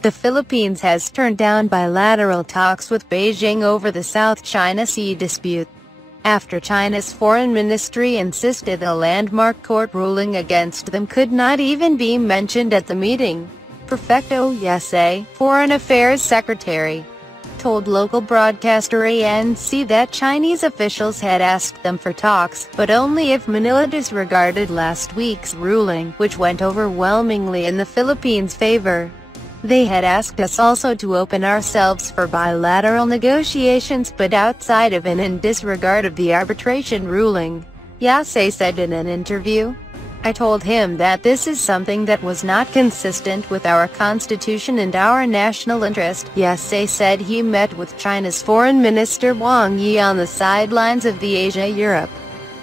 The Philippines has turned down bilateral talks with Beijing over the South China Sea dispute, after China's foreign ministry insisted a landmark court ruling against them could not even be mentioned at the meeting. Perfecto Yasay, Foreign Affairs Secretary, told local broadcaster ANC that Chinese officials had asked them for talks, but only if Manila disregarded last week's ruling, which went overwhelmingly in the Philippines' favor. They had asked us also to open ourselves for bilateral negotiations but outside of and in disregard of the arbitration ruling, Yasay said in an interview. I told him that this is something that was not consistent with our constitution and our national interest. Yasay said he met with China's Foreign Minister Wang Yi on the sidelines of the Asia-Europe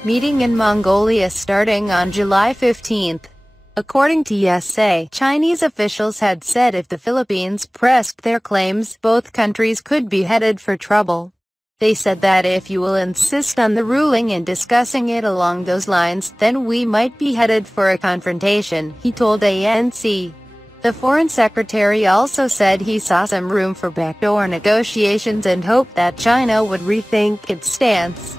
meeting in Mongolia starting on July 15. According to Yasay, Chinese officials had said if the Philippines pressed their claims, both countries could be headed for trouble. They said that if you will insist on the ruling and discussing it along those lines, then we might be headed for a confrontation, he told ANC. The Foreign Secretary also said he saw some room for backdoor negotiations and hoped that China would rethink its stance.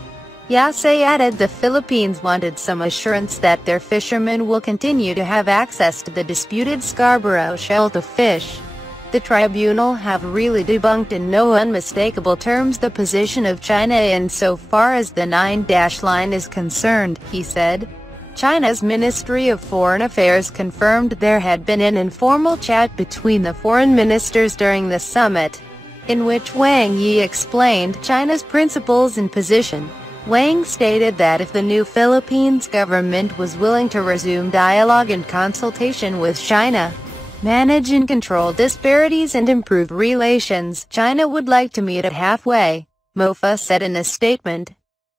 Yasay added the Philippines wanted some assurance that their fishermen will continue to have access to the disputed Scarborough Shoal to fish. The tribunal have really debunked in no unmistakable terms the position of China insofar as the 9-dash line is concerned, he said. China's Ministry of Foreign Affairs confirmed there had been an informal chat between the foreign ministers during the summit, in which Wang Yi explained China's principles and position. Wang stated that if the new Philippines government was willing to resume dialogue and consultation with China, manage and control disparities and improve relations, China would like to meet at halfway, Mofa said in a statement,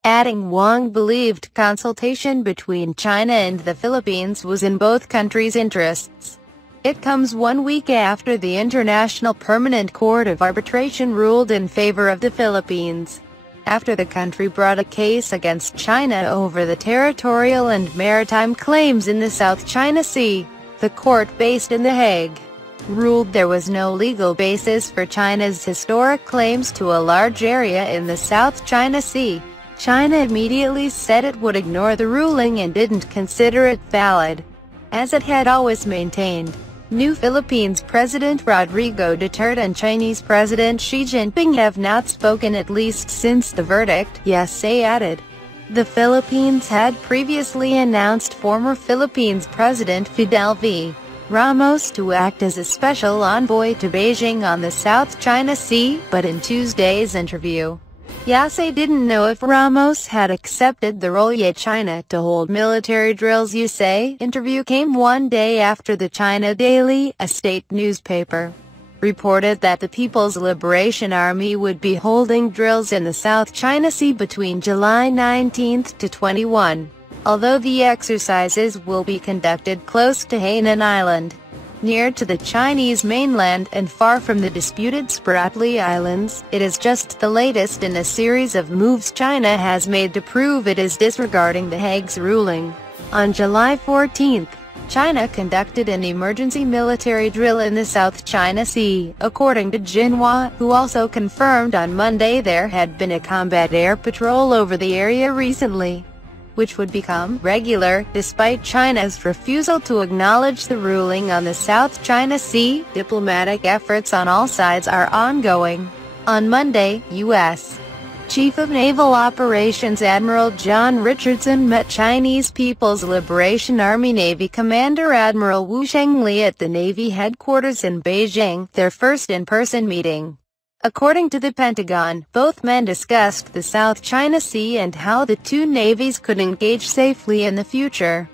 adding Wang believed consultation between China and the Philippines was in both countries' interests. It comes 1 week after the International Permanent Court of Arbitration ruled in favor of the Philippines, after the country brought a case against China over the territorial and maritime claims in the South China Sea. The court, based in The Hague, ruled there was no legal basis for China's historic claims to a large area in the South China Sea. China immediately said it would ignore the ruling and didn't consider it valid, as it had always maintained. New Philippines President Rodrigo Duterte and Chinese President Xi Jinping have not spoken at least since the verdict, Yasay added. The Philippines had previously announced former Philippines President Fidel V. Ramos to act as a special envoy to Beijing on the South China Sea, but in Tuesday's interview, Yasay didn't know if Ramos had accepted the role yet. China to hold military drills. Yasay interview came 1 day after the China Daily, a state newspaper, reported that the People's Liberation Army would be holding drills in the South China Sea between July 19 to 21, although the exercises will be conducted close to Hainan Island, near to the Chinese mainland and far from the disputed Spratly Islands. It is just the latest in a series of moves China has made to prove it is disregarding The Hague's ruling. On July 14, China conducted an emergency military drill in the South China Sea, according to Xinhua, who also confirmed on Monday there had been a combat air patrol over the area recently, which would become regular, despite China's refusal to acknowledge the ruling on the South China Sea. Diplomatic efforts on all sides are ongoing. On Monday, U.S. Chief of Naval Operations Admiral John Richardson met Chinese People's Liberation Army Navy Commander Admiral Wu Shengli at the Navy headquarters in Beijing, their first in-person meeting. According to the Pentagon, both men discussed the South China Sea and how the two navies could engage safely in the future.